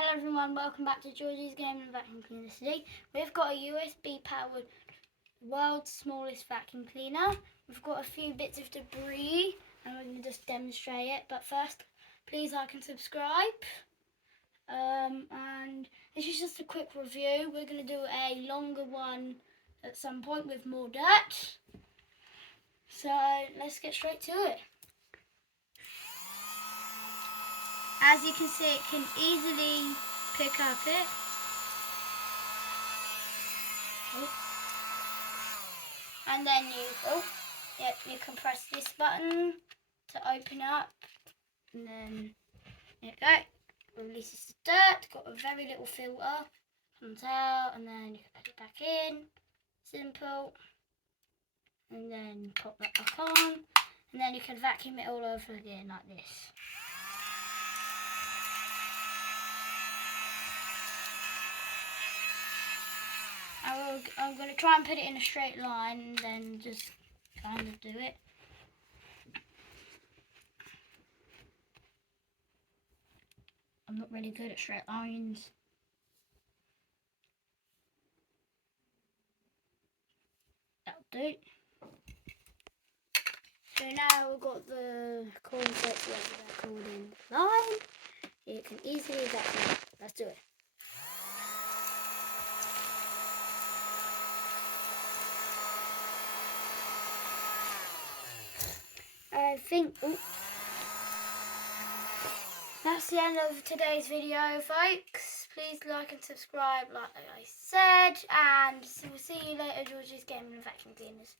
Hello everyone, welcome back to Georgie's Gaming and Vacuum Cleaner. Today we've got a USB powered world's smallest vacuum cleaner. We've got a few bits of debris and we're going to just demonstrate it. But first, please like and subscribe. And this is just a quick review. We're going to do a longer one at some point with more dirt. So let's get straight to it. As you can see, it can easily pick up it. And then you can press this button to open up, and then there you go. Releases the dirt. Got a very little filter. Comes out, and then you can put it back in. Simple. And then pop that back on, and then you can vacuum it all over again like this. I'm going to try and put it in a straight line and then just kind of do it. I'm not really good at straight lines. That'll do. So now we've got the cornsets, whatever they're called, in line. You can easily vacuum. Let's do it. I think that's the end of today's video, folks. Please like and subscribe like I said, and we'll see you later, Georgie's Gaming and Vacuum Cleaners.